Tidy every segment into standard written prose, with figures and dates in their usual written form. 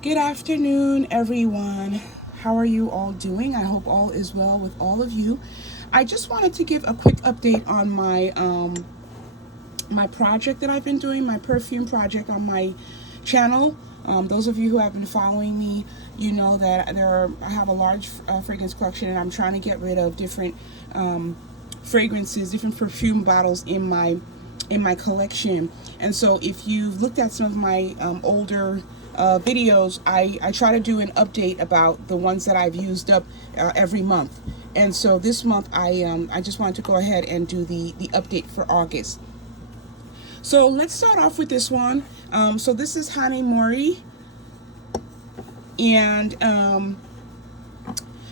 Good afternoon, everyone. How are you all doing? I hope all is well with all of you. I just wanted to give a quick update on my project that I've been doing, my perfume project on my channel. Those of you who have been following me, you know that I have a large fragrance collection, and I'm trying to get rid of different fragrances, different perfume bottles in my collection. And so if you've looked at some of my older videos, I try to do an update about the ones that I've used up every month. And so this month I just wanted to go ahead and do the update for August. So let's start off with this one. So this is Hane Mori, and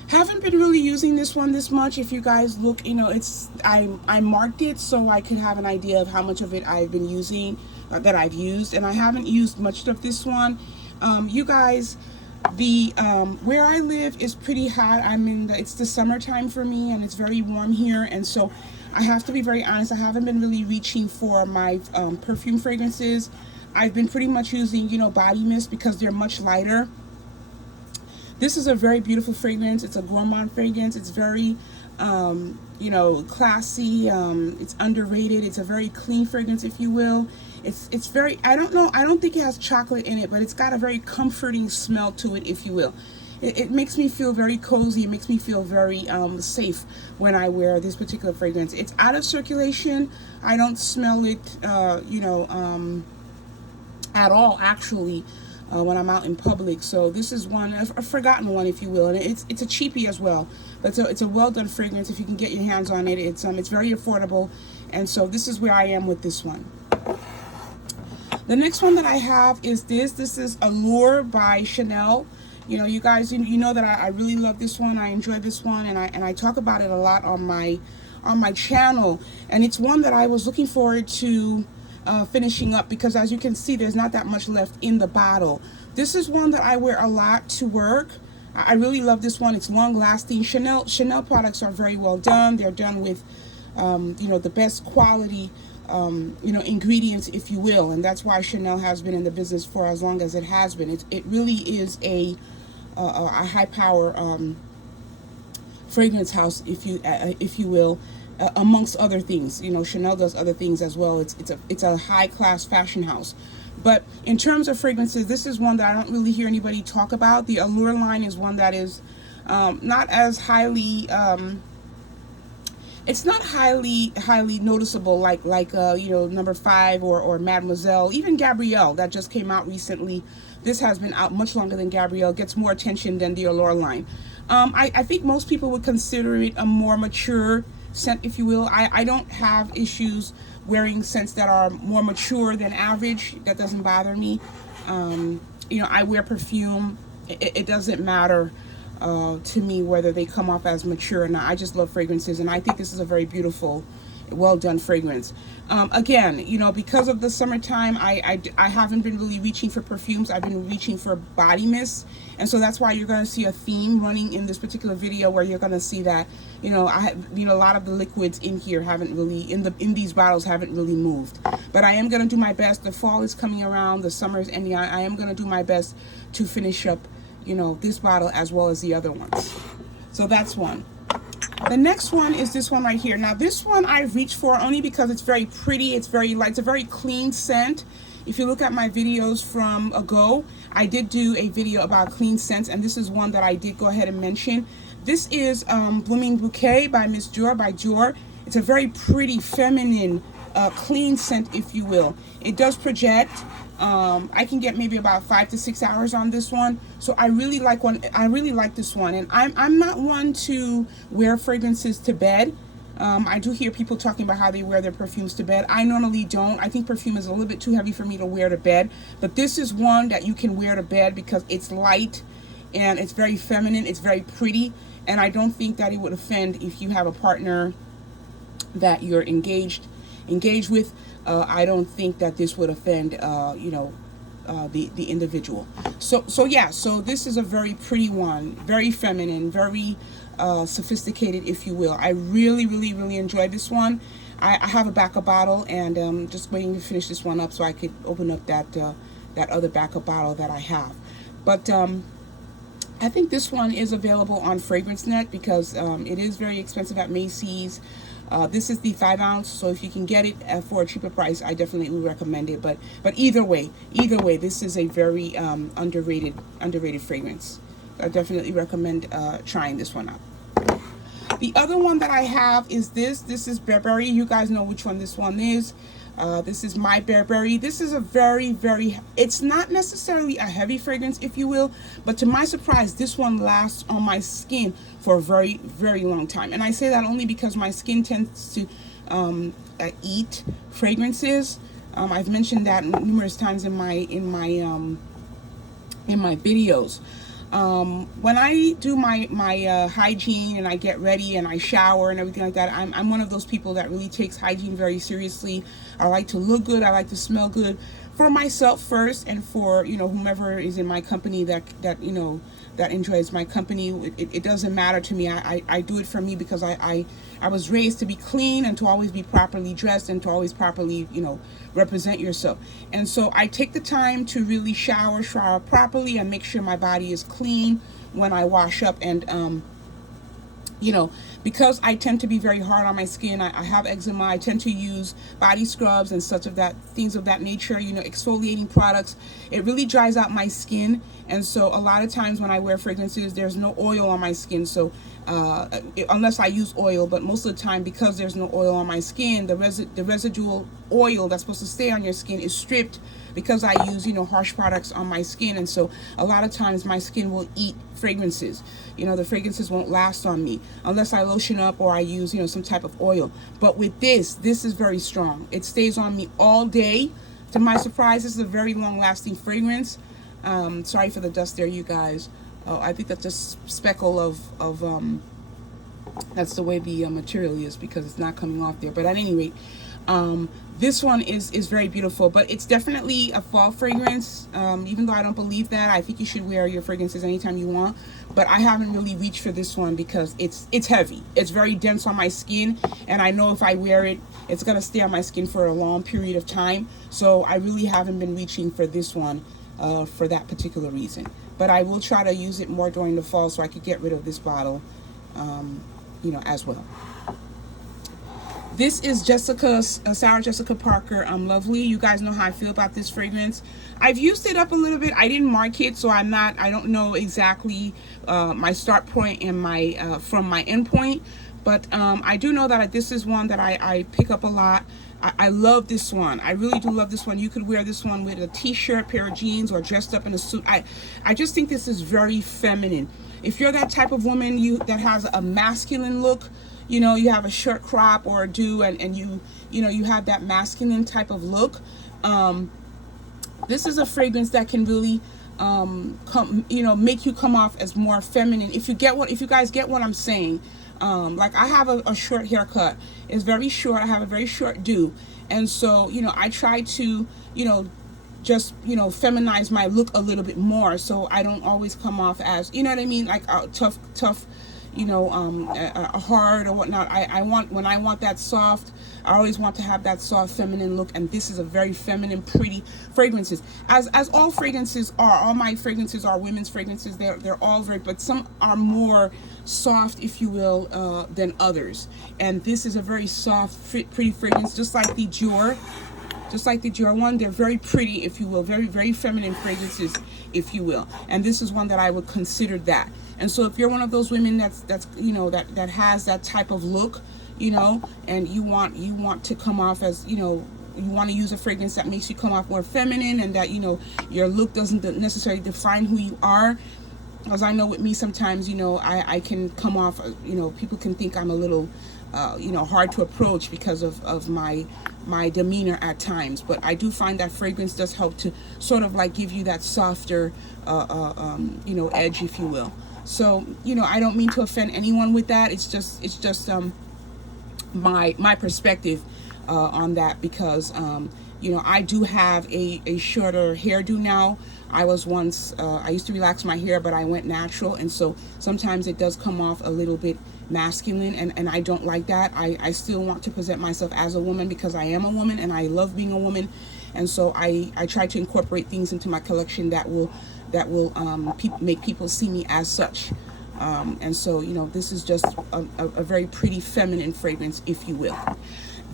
haven't been really using this one this much. If you guys look, it's I marked it so I could have an idea of how much of it I've been using, that I've used, and I haven't used much of this one. You guys, the where I live is pretty hot. It's the summertime for me, and it's very warm here, and so I have to be very honest, I haven't been really reaching for my perfume fragrances. I've been pretty much using, body mist, because they're much lighter. This is a very beautiful fragrance. It's a gourmand fragrance. It's very, classy. It's underrated. It's a very clean fragrance, if you will. It's very, I don't know, I don't think it has chocolate in it, but it's got a very comforting smell to it, if you will. It makes me feel very cozy. It makes me feel very safe when I wear this particular fragrance. It's out of circulation. I don't smell it, at all, actually, when I'm out in public. So this is one, a forgotten one, if you will, and it's a cheapie as well. But it's a well done fragrance. If you can get your hands on it, it's very affordable, and so this is where I am with this one. The next one that I have is this. This is Allure by Chanel. You guys, you know that I really love this one. I enjoy this one, and I talk about it a lot on my channel. And it's one that I was looking forward to finishing up, because as you can see, there's not that much left in the bottle. This is one that I wear a lot to work. I really love this one. It's long lasting. Chanel products are very well done. They're done with the best quality ingredients, if you will, and that's why Chanel has been in the business for as long as it has been. It really is a high power fragrance house, if you will, amongst other things. Chanel does other things as well. It's a high class fashion house. But in terms of fragrances, this is one that I don't really hear anybody talk about. The Allure line is one that is not as highly it's not highly noticeable like number 5 or Mademoiselle, even Gabrielle that just came out recently. This has been out much longer than Gabrielle, gets more attention than the Allure line. I think most people would consider it a more mature scent, if you will. I don't have issues wearing scents that are more mature than average. That doesn't bother me. I wear perfume. It doesn't matter to me whether they come off as mature or not. I just love fragrances, and I think this is a very beautiful, well done fragrance. Again, because of the summertime, I haven't been really reaching for perfumes. I've been reaching for body mists, and so that's why you're going to see a theme running in this particular video, where you're going to see that a lot of the liquids in here haven't really in these bottles haven't really moved. But I am going to do my best. The fall is coming around, the summer is ending. I am going to do my best to finish up this bottle as well as the other ones. So that's one. The next one is this one right here. Now this one I reached for only because it's very pretty. It's very light. It's a very clean scent. If you look at my videos from ago, I did do a video about clean scents, and this is one that I did go ahead and mention. This is Blooming Bouquet by Miss Dior, by Dior. It's a very pretty, feminine, clean scent, if you will. It does project. I can get maybe about 5 to 6 hours on this one. So I really like this one, and I'm not one to wear fragrances to bed. I do hear people talking about how they wear their perfumes to bed. I normally don't. I think perfume is a little bit too heavy for me to wear to bed, but this is one that you can wear to bed because it's light and it's very feminine. It's very pretty, and I don't think that it would offend if you have a partner that you're engaged with. I don't think that this would offend the individual. So this is a very pretty one, very feminine, very sophisticated, if you will. I really enjoy this one. I have a backup bottle, and just waiting to finish this one up so I could open up that other backup bottle that I have. But I think this one is available on FragranceNet because it is very expensive at Macy's. This is the 5 ounce, so if you can get it for a cheaper price, I definitely would recommend it. But either way, this is a very underrated fragrance. I definitely recommend trying this one out. The other one that I have is this. This is Burberry. You guys know which one this one is. This is my Burberry. This is a very, it's not necessarily a heavy fragrance, if you will, but to my surprise, this one lasts on my skin for a very, very long time. And I say that only because my skin tends to eat fragrances. I've mentioned that numerous times in my videos. When I do my hygiene and I get ready and I shower and everything like that, I'm one of those people that really takes hygiene very seriously. I like to look good. I like to smell good for myself first, and for, you know, whomever is in my company that you know, that enjoys my company. It doesn't matter to me. I do it for me because I was raised to be clean and to always be properly dressed and to always properly, you know, represent yourself. And so I take the time to really shower properly and make sure my body is clean when I wash up. And you know, because I tend to be very hard on my skin, I have eczema, I tend to use body scrubs and such of that, things of that nature, you know, exfoliating products. It really dries out my skin. And so a lot of times when I wear fragrances, there's no oil on my skin. So unless I use oil, but most of the time, because there's no oil on my skin, the residual oil that's supposed to stay on your skin is stripped, because I use, you know, harsh products on my skin. And so a lot of times my skin will eat fragrances. You know, the fragrances won't last on me unless I lotion up or I use, you know, some type of oil. But with this is very strong. It stays on me all day. To my surprise, this is a very long lasting fragrance. Sorry for the dust there, you guys. I think that's just speckle of that's the way the material is, because it's not coming off there. But at any rate, this one is very beautiful, but it's definitely a fall fragrance. Even though I don't believe that, I think you should wear your fragrances anytime you want. But I haven't really reached for this one because it's heavy. It's very dense on my skin, and I know if I wear it, it's gonna stay on my skin for a long period of time. So I really haven't been reaching for this one for that particular reason. But I will try to use it more during the fall so I could get rid of this bottle, you know, as well. This is Sarah Jessica Parker Lovely. You guys know how I feel about this fragrance. I've used it up a little bit. I didn't mark it, so I don't know exactly my start point and my from my end point. But I do know that this is one that I pick up a lot. I love this one. I really do love this one. You could wear this one with a t-shirt, pair of jeans, or dressed up in a suit. I just think this is very feminine. If you're that type of woman that has a masculine look, you know, you have a short crop or a do, and you know, you have that masculine type of look, this is a fragrance that can really you know, make you come off as more feminine. If you guys get what I'm saying. Like, I have a short haircut. It's very short. I have a very short do, and so, you know, I try to, you know, just, you know, feminize my look a little bit more, so I don't always come off as, you know what I mean, like tough, you know, hard or whatnot. When I want that soft, I always want to have that soft feminine look, and this is a very feminine, pretty fragrances. As all fragrances are, all my fragrances are women's fragrances. They're all very, but some are more soft, if you will, than others. And this is a very soft, pretty fragrance, just like the Dior. Just like the Dior one, they're very pretty, if you will, very, very feminine fragrances, if you will. And this is one that I would consider that. And so if you're one of those women that's you know, that has that type of look, you know, and you want to come off as, you know, you want to use a fragrance that makes you come off more feminine, and that, you know, your look doesn't necessarily define who you are. As I know with me, sometimes, you know, I can come off, you know, people can think I'm a little you know, hard to approach because of my demeanor at times. But I do find that fragrance does help to sort of like give you that softer you know, edge, if you will. So, you know, I don't mean to offend anyone with that. It's just my perspective on that, because you know, I do have a shorter hairdo now. I used to relax my hair, but I went natural, and so sometimes it does come off a little bit masculine, and I don't like that. I still want to present myself as a woman, because I am a woman and I love being a woman. And so I try to incorporate things into my collection that will that will make people see me as such. And so, you know, this is just a very pretty feminine fragrance, if you will.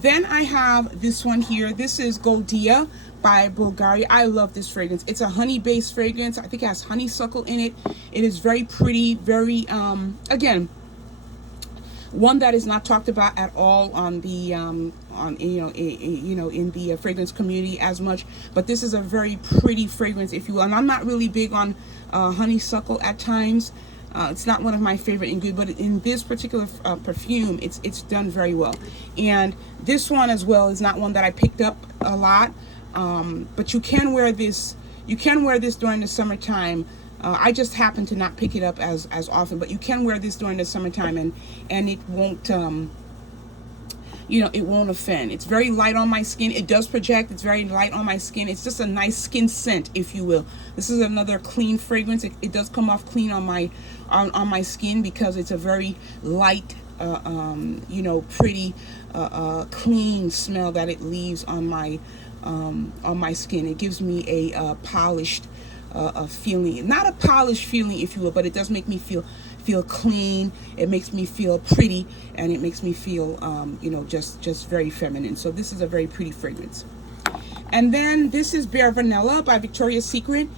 Then I have this one here. This is Godia by Burberry. I love this fragrance. It's a honey-based fragrance. I think it has honeysuckle in it. It is very pretty, very, again, one that is not talked about at all on the in the fragrance community as much. But this is a very pretty fragrance, if you will. And I'm not really big on honeysuckle at times. It's not one of my favorite ingredients, but in this particular perfume, it's done very well. And this one as well is not one that I picked up a lot, but you can wear this. You can wear this during the summertime. I just happen to not pick it up as often, but you can wear this during the summertime, and it won't it won't offend. It's very light on my skin. It does project. It's very light on my skin. It's just a nice skin scent, if you will. This is another clean fragrance. It does come off clean on my skin because it's a very light, pretty, clean smell that it leaves on my skin. It gives me a polished feeling, not a polished feeling, if you will, but it does make me feel clean. It makes me feel pretty, and it makes me feel just very feminine. So this is a very pretty fragrance. And then this is Bare Vanilla by Victoria's Secret.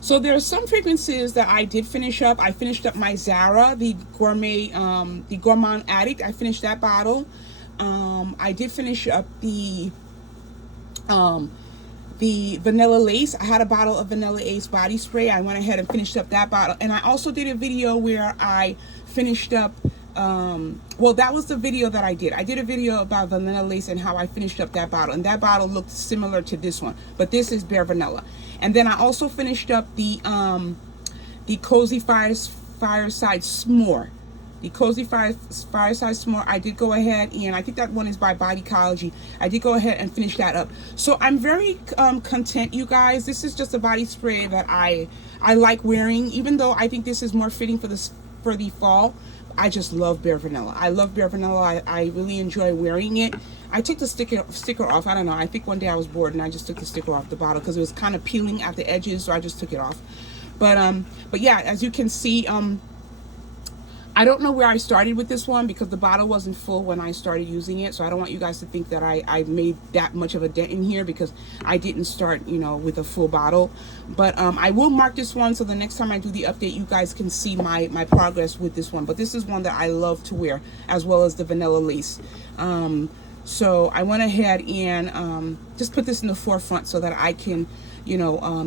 So there are some fragrances that I did finish up. I finished up my Zara, the Gourmand Addict. I finished that bottle. I did finish up the Vanilla Lace. I had a bottle of Vanilla Ace body spray. I went ahead and finished up that bottle. And I also did a video where I finished up, well, that was the video that I did. I did a video about Vanilla Lace and how I finished up that bottle. And that bottle looked similar to this one, but this is Bare Vanilla. And then I also finished up the Cozy Fireside S'more. The Cozy Fireside S'more, I did go ahead, and I think that one is by Bodycology. I did go ahead and finish that up. So I'm very content, you guys. This is just a body spray that I like wearing, even though I think this is more fitting for the fall. I just love Bare Vanilla. I love Bare Vanilla. I really enjoy wearing it. I took the sticker off. I don't know. I think one day I was bored and I just took the sticker off the bottle because it was kind of peeling at the edges, so I just took it off. But yeah, as you can see, I don't know where I started with this one because the bottle wasn't full when I started using it. So I don't want you guys to think that I made that much of a dent in here because I didn't start, with a full bottle. But I will mark this one so the next time I do the update, you guys can see my progress with this one. But this is one that I love to wear, as well as the Vanilla Lace. So I went ahead and just put this in the forefront so that I can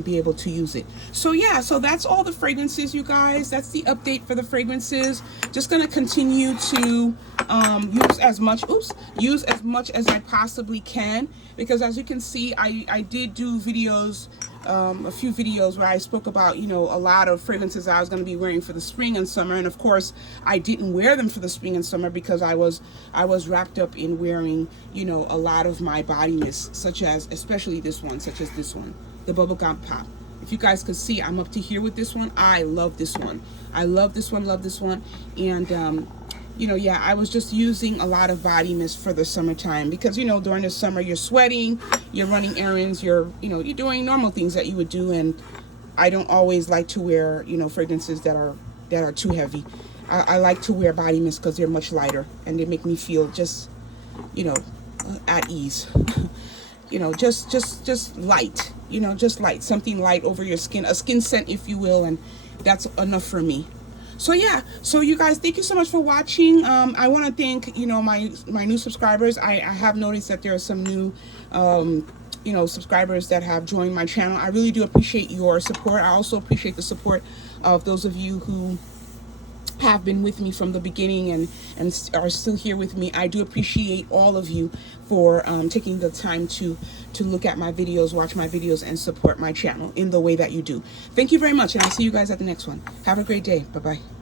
be able to use it. So yeah, so that's all the fragrances, you guys. That's the update for the fragrances. Just gonna continue to use as much as I possibly can, because as you can see, I did do videos, a few videos where I spoke about a lot of fragrances I was going to be wearing for the spring and summer, and of course I didn't wear them for the spring and summer because I was wrapped up in wearing a lot of my body mists, especially this one, the Bubblegum Pop. If you guys could see, I'm up to here with this one. I love this one. I love this one, and yeah, I was just using a lot of body mist for the summertime because during the summer you're sweating, you're running errands, you're doing normal things that you would do, and I don't always like to wear fragrances that are too heavy. I like to wear body mist because they're much lighter and they make me feel just at ease. Just light, just light, something light over your skin, a skin scent, if you will, and that's enough for me. So yeah, so you guys, thank you so much for watching. I want to thank my new subscribers. I have noticed that there are some new subscribers that have joined my channel. I really do appreciate your support. I also appreciate the support of those of you who have been with me from the beginning and are still here with me. I do appreciate all of you for taking the time to look at my videos, watch my videos, and support my channel in the way that you do. Thank you very much, and I'll see you guys at the next one. Have a great day. Bye-bye.